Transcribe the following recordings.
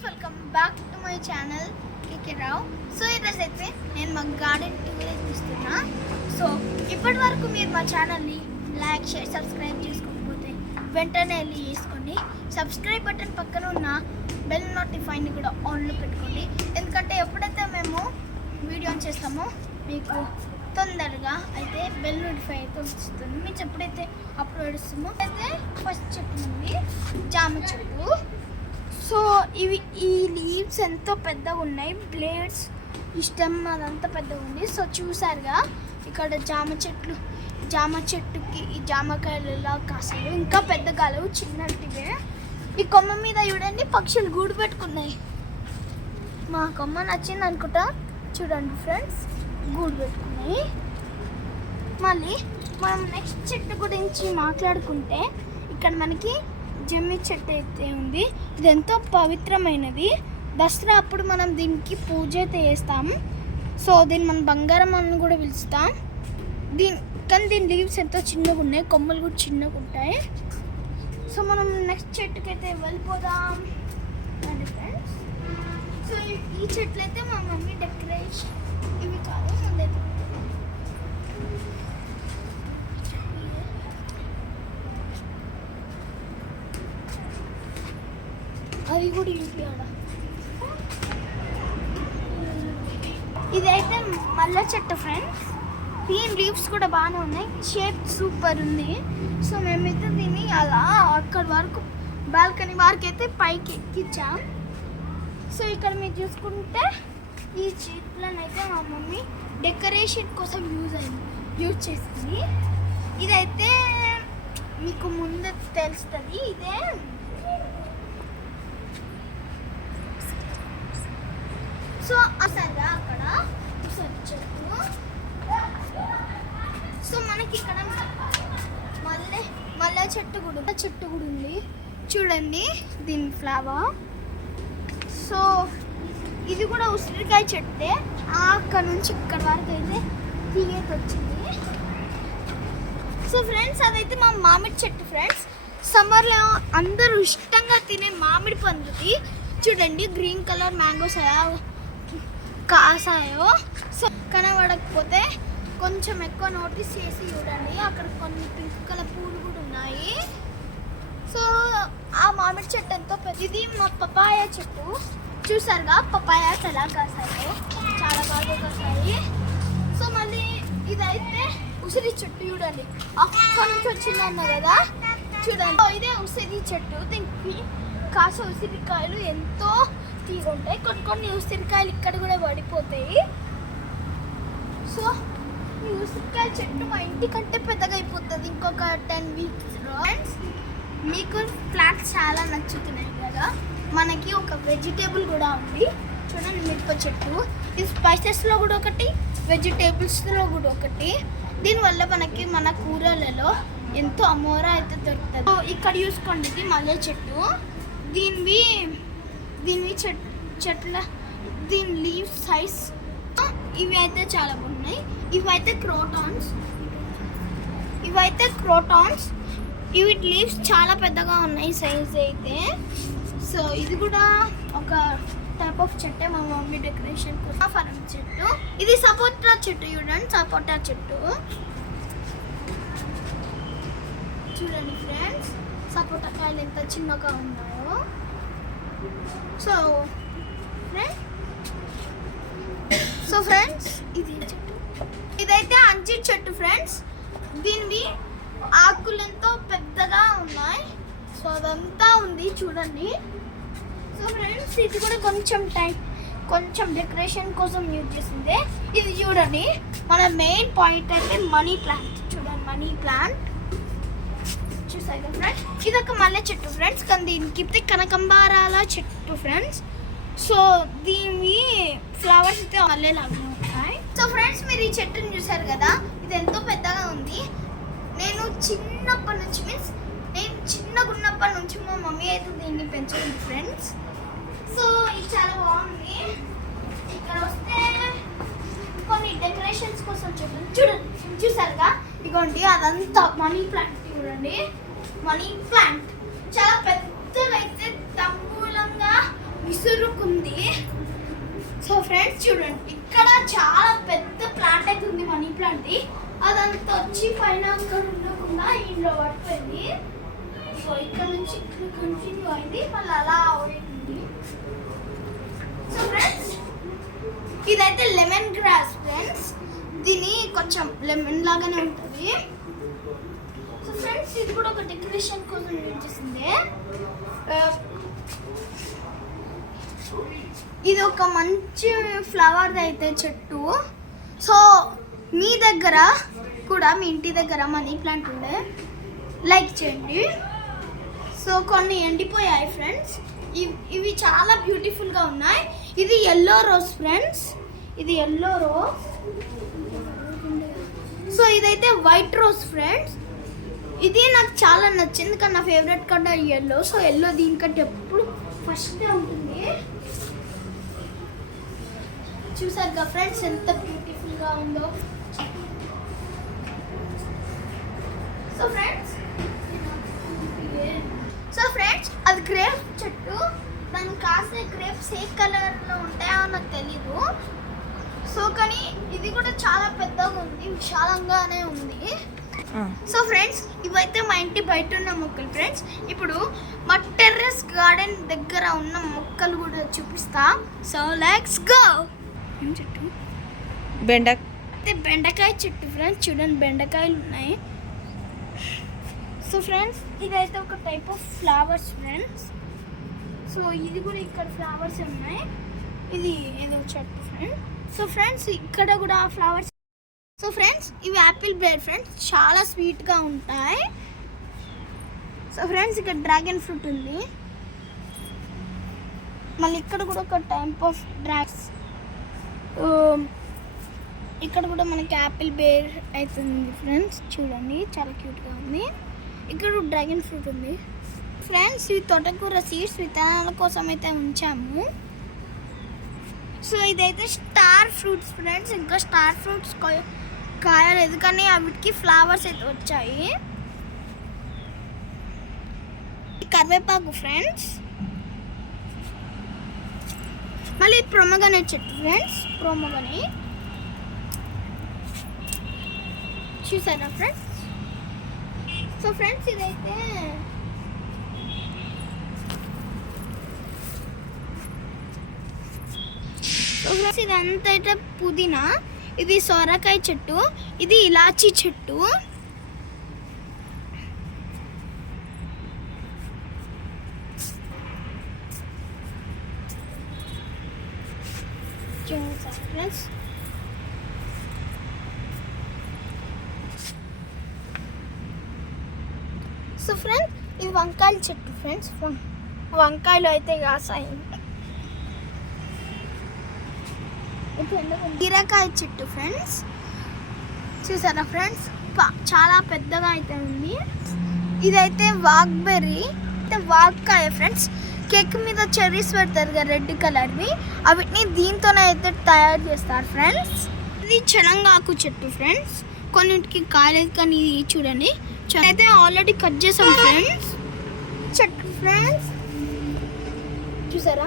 Welcome back to my channel KK Rao. So ఈరోజైతే నేను మా గార్డెన్ టూర్ ఇస్తున్నా. సో ఇప్పటి వరకు మీరు మా ఛానల్ని లైక్ షేర్ సబ్స్క్రైబ్ చేసుకోకపోతే వెంటనే వెళ్ళి చేసుకోండి. సబ్స్క్రైబ్ బటన్ పక్కన ఉన్న బెల్ నోటిఫైని కూడా ఆన్లో పెట్టుకోండి. ఎందుకంటే ఎప్పుడైతే మేము వీడియో చేస్తామో మీకు తొందరగా అయితే బెల్ నోటిఫై అయితే వస్తుంది. మీకు ఎప్పుడైతే అప్లోడ్ ఇస్తామో అయితే ఫస్ట్ చెట్టు ఉంది జామ చెట్టు. సో ఈ లీవ్స్ ఎంతో పెద్దగా ఉన్నాయి, బ్లేడ్స్ ఇష్టం అదంతా పెద్దగా ఉంది. సో చూసారుగా ఇక్కడ జామ చెట్టుకి ఈ జామకాయలు ఎలా కాసాయి, ఇంకా పెద్ద కాలేవు, చిన్నటివే. ఈ కొమ్మ మీద చూడండి పక్షులు గూడు పెట్టుకున్నాయి. మా కొమ్మ నచ్చింది అనుకుంటా, చూడండి ఫ్రెండ్స్, గూడు పెట్టుకున్నాయి. మళ్ళీ మనం నెక్స్ట్ చెట్టు గురించి మాట్లాడుకుంటే ఇక్కడ మనకి జమ్మి చెట్టు అయితే ఉంది. ఇది ఎంతో పవిత్రమైనది. దసరా అప్పుడు మనం దీనికి పూజ అయితే చేస్తాం. సో దీన్ని మనం బంగారం అని కూడా పిలుస్తాం. కానీ దీని లీవ్స్ ఎంతో చిన్నగా ఉన్నాయి, కొమ్మలు కూడా చిన్నగా ఉంటాయి. సో మనం నెక్స్ట్ చెట్టుకి అయితే వెళ్ళిపోదాం ఫ్రెండ్స్. సో ఈ చెట్లు అయితే మా మమ్మీ డెకరేషన్ ఇవి కాదు, ముందైతే అవి కూడా ఇంటియాడ. ఇదైతే మల్లె చెట్టు ఫ్రెండ్స్. దీని లీవ్స్ కూడా బాగానే ఉన్నాయి, షేప్ సూపర్ ఉంది. సో మేమైతే దీన్ని అలా అక్కడ వరకు బాల్కనీ వరకు అయితే పైకి ఎక్కించాం. సో ఇక్కడ మీరు చూసుకుంటే ఈ చెట్లను అయితే మా మమ్మీ డెకరేషన్ కోసం యూజ్ చేసింది. ఇదైతే మీకు ముందే తెలుస్తుంది. ఇదే సో అసలుగా అక్కడ చెట్టు. సో మనకి ఇక్కడ మల్లె చెట్టు కూడా ఉంది చూడండి, దీని ఫ్లవర్. సో ఇది కూడా ఉసిరికాయ చెట్టే, అక్కడ నుంచి ఇక్కడ వరకు అయితే తీగేకి వచ్చింది. సో ఫ్రెండ్స్ అదైతే మా మామిడి చెట్టు ఫ్రెండ్స్. సమ్మర్లో అందరూ ఇష్టంగా తినే మామిడి పండుది చూడండి, గ్రీన్ కలర్ మ్యాంగోస్ కాసాయో. సో కనబడకపోతే కొంచెం ఎక్కువ నోటీస్ చేసి చూడండి, అక్కడ కొన్ని పింక్ కలర్ పూలు కూడా ఉన్నాయి. సో ఆ మామిడి చెట్టు ఎంతో పెద్ద. ఇది మా పపాయ చెట్టు, చూసారుగా పపాయాస్ ఎలా కాసాయో, చాలా బాగా కాసాయి. సో మళ్ళీ ఇదైతే ఉసిరి చెట్టు చూడండి, అక్కడ నుంచి వచ్చింది అన్న కదా చూడండి. ఇదే ఉసిరి చెట్టు, దీనికి కాసే ఉసిరికాయలు ఎంతో తీగ ఉంటాయి. కొన్ని ఉసిరికాయలు ఇక్కడ కూడా పడిపోతాయి. సో ఈ ఉసిరికాయ చెట్టు మా ఇంటికంటే పెద్దగా అయిపోతుంది ఇంకొక 10 వీక్స్లో. ఫ్రెండ్స్ మీకు ప్లాంట్స్ చాలా నచ్చుతున్నాయి కదా. మనకి ఒక వెజిటేబుల్ కూడా ఉంది చూడండి, మిరప చెట్టు. ఇది స్పైసెస్లో కూడా ఒకటి, వెజిటేబుల్స్లో కూడా ఒకటి. దీనివల్ల మనకి మన కూరలలో ఎంతో అమోరా అయితే దొరుకుతుంది. సో ఇక్కడ చూసుకోండి, ఇది మల్లె చెట్టు. దీని చెట్ల దీని లీవ్ సైజ్ ఇవి అయితే చాలా బాగున్నాయి. ఇవైతే క్రోటాన్స్. ఇవి లీవ్స్ చాలా పెద్దగా ఉన్నాయి సైజ్ అయితే. సో ఇది కూడా ఒక టైప్ ఆఫ్ చెట్టే, మా మమ్మీ డెకరేషన్ కోసం. ఫరం చెట్టు, ఇది సపోటా చెట్టు చూడండి, సపోటా చెట్టు చూడండి ఫ్రెండ్స్, సపోటా కాయలు ఎంత చిన్నగా ఉన్నాయో. సో ఫ్రెండ్స్ ఇది చెట్టు, ఇదైతే అంజీర్ చెట్టు ఫ్రెండ్స్. దీనివి ఆకులు ఎంతో పెద్దగా ఉన్నాయి. సో అదంతా ఉంది చూడండి. సో ఫ్రెండ్స్ ఇది కూడా కొంచెం డెకరేషన్ కోసం యూజ్ చేసిందే. ఇది చూడండి, మన మెయిన్ పాయింట్ అయితే మనీ ప్లాంట్ చూడండి, మనీ ప్లాంట్ చూసారు ఫ్రెండ్స్. ఇది ఒక మల్లె చెట్టు ఫ్రెండ్స్, కానీ దీనికి కనకంబరాల చెట్టు ఫ్రెండ్స్. సో దీని ఫ్లవర్స్ అయితే మల్లెలాగా ఉంటాయి. సో ఫ్రెండ్స్ మీరు ఈ చెట్టుని చూసారు కదా, ఇది ఎంతో పెద్దగా ఉంది. నేను చిన్నప్పటి నుంచి మా మమ్మీ అయితే దీన్ని పెంచుకుంది ఫ్రెండ్స్. సో ఇది చాలా బాగుంది. ఇక్కడ వస్తే కొన్ని డెకరేషన్స్ కోసం చూసారుగా, ఇదిగోండి అదంతా మనీ ప్లాంట్ చూడండి. మనీ ప్లాంట్ చాలా పెద్దగా అయితే తంబూలంగా విసురుకుంది. సో ఫ్రెండ్స్ చూడండి, ఇక్కడ చాలా పెద్ద ప్లాంట్ అయితే ఉంది, మనీ ప్లాంట్. అదంతా వచ్చి పైన అక్కడ ఉండకుండా ఇంట్లో పడిపోయింది. సో ఇక్కడ నుంచి ఇక్కడ కంటిన్యూ అయింది, మళ్ళీ అలా పోయింది. సో ఫ్రెండ్స్ ఇదైతే లెమన్ గ్రాస్ ఫ్రెండ్స్. దీని కొంచెం లెమన్ లాగానే ఉంటుంది. సో ఫ్రెండ్స్ ఇది కూడా ఒక డెకరేషన్ కోసం యూజ్ చేసింది. ఇది ఒక మంచి ఫ్లవర్ అయితే చెట్టు. సో మీ దగ్గర కూడా, మీ ఇంటి దగ్గర మనీ ప్లాంట్ ఉండే లైక్ చేయండి. సో కొన్ని ఎండిపోయాయి ఫ్రెండ్స్. ఇవి చాలా బ్యూటిఫుల్గా ఉన్నాయి. ఇది ఎల్లో రోజ్ ఫ్రెండ్స్, ఇది ఎల్లో రోజ్. సో ఇదైతే వైట్ రోజ్ ఫ్రెండ్స్. ఇది నాకు చాలా నచ్చింది, కానీ నా favourite colour yellow. So yellow దీనికంటే ఎప్పుడు ఫస్టే ఉంటుంది. చూసారుగా ఫ్రెండ్స్ ఎంత బ్యూటిఫుల్గా ఉందో. సో ఫ్రెండ్స్ అది గ్రేప్ చెట్టు. దానికి కాసే గ్రేప్స్ ఏ కలర్లో ఉంటాయో నాకు తెలీదు. సో కానీ ఇది కూడా చాలా పెద్దగా ఉంది, విశాలంగానే ఉంది. సో ఫ్రెండ్స్ ఇవైతే మా ఇంటి బయట ఉన్న మొక్కలు ఫ్రెండ్స్. ఇప్పుడు మా టెర్రస్ గార్డెన్ దగ్గర ఉన్న మొక్కలు కూడా చూపిస్తా. So let's go. ఏం చెట్టు? బెండకాయ చెట్టు ఫ్రెండ్స్. చూడండి బెండకాయలు ఉన్నాయి. సో ఫ్రెండ్స్ ఇదైతే ఒక type of flowers friends. So ఇది కూడా ఇక్కడ ఫ్లవర్స్ ఉన్నాయి. ఇది ఏదో చెట్టు ఫ్రెండ్స్. సో ఫ్రెండ్స్ ఇక్కడ కూడా ఫ్లవర్స్. సో ఫ్రెండ్స్ ఇవి యాపిల్ బ్లేడ్ ఫ్రెండ్స్, చాలా స్వీట్గా ఉంటాయి. సో ఫ్రెండ్స్ ఇక్కడ డ్రాగన్ ఫ్రూట్ ఉంది. మళ్ళీ ఇక్కడ కూడా ఒక టైప్ ఆఫ్ డ్రాగ్స్. ఇక్కడ కూడా మనకి యాపిల్ బేర్ అవుతుంది ఫ్రెండ్స్. చూడండి చాలా క్యూట్గా ఉంది. ఇక్కడ డ్రాగన్ ఫ్రూట్ ఉంది ఫ్రెండ్స్. ఇవి తోటకూర సీడ్స్ విత్తనాల కోసం అయితే ఉంచాము. సో ఇదైతే స్టార్ ఫ్రూట్స్ ఫ్రెండ్స్. ఇంకా స్టార్ ఫ్రూట్స్ కాయలేదు, కానీ వీటికి ఫ్లవర్స్ అయితే వచ్చాయి. కరివేపాకు ఫ్రెండ్స్. మళ్ళీ ప్రొమగనేట్ చెట్టు ఫ్రెండ్స్. ప్రొమగనేట్ చూసారా ఫ్రెండ్స్. సో ఫ్రెండ్స్ ఇదైతే ఇదంతా అయితే పుదీనా. ఇది సొరకాయ చెట్టు. ఇది ఇలాచీ చెట్టు. ఫ్రెండ్స్ సో ఫ్రెండ్స్ ఇది వంకాయల చెట్టు ఫ్రెండ్స్. వంకాయలు అయితే కాసాయి. బీరకాయ చెట్టు ఫ్రెండ్స్. చూసారా ఫ్రెండ్స్ చాలా పెద్దగా అయితే ఉంది. ఇదైతే వాక్బెర్రీ, వాక్కాయ ఫ్రెండ్స్. కేక్ మీద చెర్రీస్ పెడతారు కదా రెడ్ కలర్వి, వీటిని దీంతోనే అయితే తయారు చేస్తారు ఫ్రెండ్స్. ఇది చెనంగాకు చెట్టు ఫ్రెండ్స్. కొన్నింటికి కాయలేదు, కానీ చూడండి అయితే ఆల్రెడీ కట్ చేసాం ఫ్రెండ్స్. చెట్టు ఫ్రెండ్స్ చూసారా.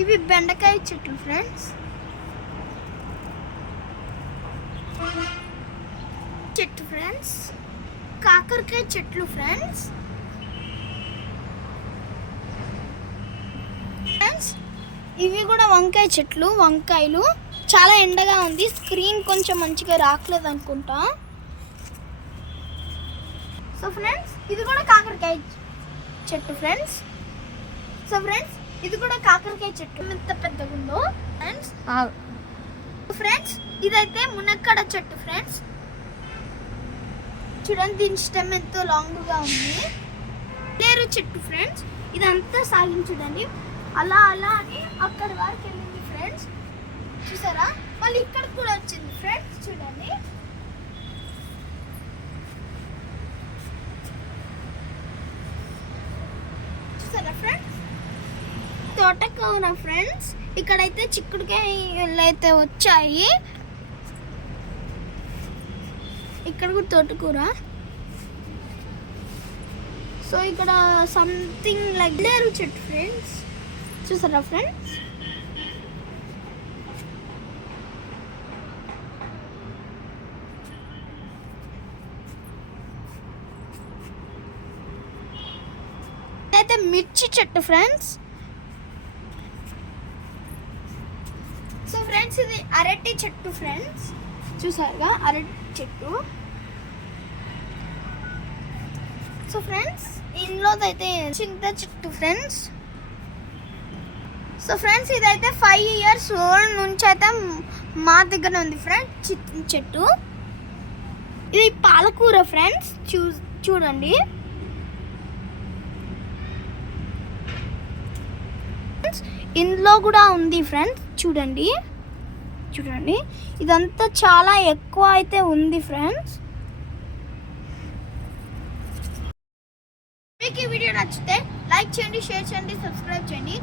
ఇవి బెండకాయ చెట్లు ఫ్రెండ్స్. చెట్టు ఫ్రెండ్స్. కాకరకాయ చెట్లు ఫ్రెండ్స్. ఫ్రెండ్స్ ఇవి కూడా వంకాయ చెట్లు. వంకాయలు చాలా ఎండగా ఉంది, స్క్రీన్ కొంచెం మంచిగా రావట్లేదు అనుకుంటా. సో ఫ్రెండ్స్ ఇది కూడా కాకరకాయ చెట్టు ఫ్రెండ్స్. సో ఫ్రెండ్స్ ఇది కూడా కాకరకాయ చెట్టు. ఎంత పెద్దగా ఉందో ఫ్రెండ్స్. ఫ్రెండ్స్ ఇదైతే మునక్కాడ చెట్టు ఫ్రెండ్స్. చూడండి దీని స్టెమ్ ఎంతో లాంగ్గా ఉంది. లేరు చెట్టు ఫ్రెండ్స్. ఇదంతా సాగించడండి అలా అలా అని అక్కడి వరకు వెళ్ళింది ఫ్రెండ్స్. చూసారా మళ్ళీ ఇక్కడ కూడా వచ్చింది ఫ్రెండ్స్. చూడండి చూసారా ఫ్రెండ్స్. తోటకూర ఫ్రెండ్స్. ఇక్కడైతే చిక్కుడుకాయలు అయితే వచ్చాయి. ఇక్కడ కూడా తోటకూర. సో ఇక్కడ సంథింగ్ లైక్ లేరు చెట్టు ఫ్రెండ్స్, చూసారా ఫ్రెండ్స్? అయితే మిర్చి చెట్టు ఫ్రెండ్స్. సో ఫ్రెండ్స్ ఇది అరటి చెట్టు ఫ్రెండ్స్, చూసారుగా అరటి చెట్టు. సో ఫ్రెండ్స్ ఇందులో అయితే చింత చెట్టు ఫ్రెండ్స్. సో ఫ్రెండ్స్ ఇదైతే 5 years ఓల్డ్ నుంచి అయితే మా దగ్గర ఉంది ఫ్రెండ్స్ చెట్టు. ఇది పాలకూర ఫ్రెండ్స్, చూడండి. ఇందులో కూడా ఉంది ఫ్రెండ్స్, చూడండి. ఇదంతా చాలా ఎక్కువ అయితే ఉంది ఫ్రెండ్స్. మీకు ఈ వీడియో నచ్చితే లైక్ చేయండి, షేర్ చేయండి, సబ్స్క్రైబ్ చేయండి.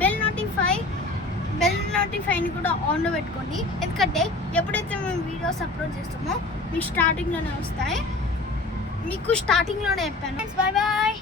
బెల్ నోటిఫైని కూడా ఆన్లో పెట్టుకోండి. ఎందుకంటే ఎప్పుడైతే మేము వీడియోస్ అప్లోడ్ చేస్తామో మీకు స్టార్టింగ్లోనే వస్తాయి. మీకు స్టార్టింగ్లోనే చెప్పాను. Bye bye.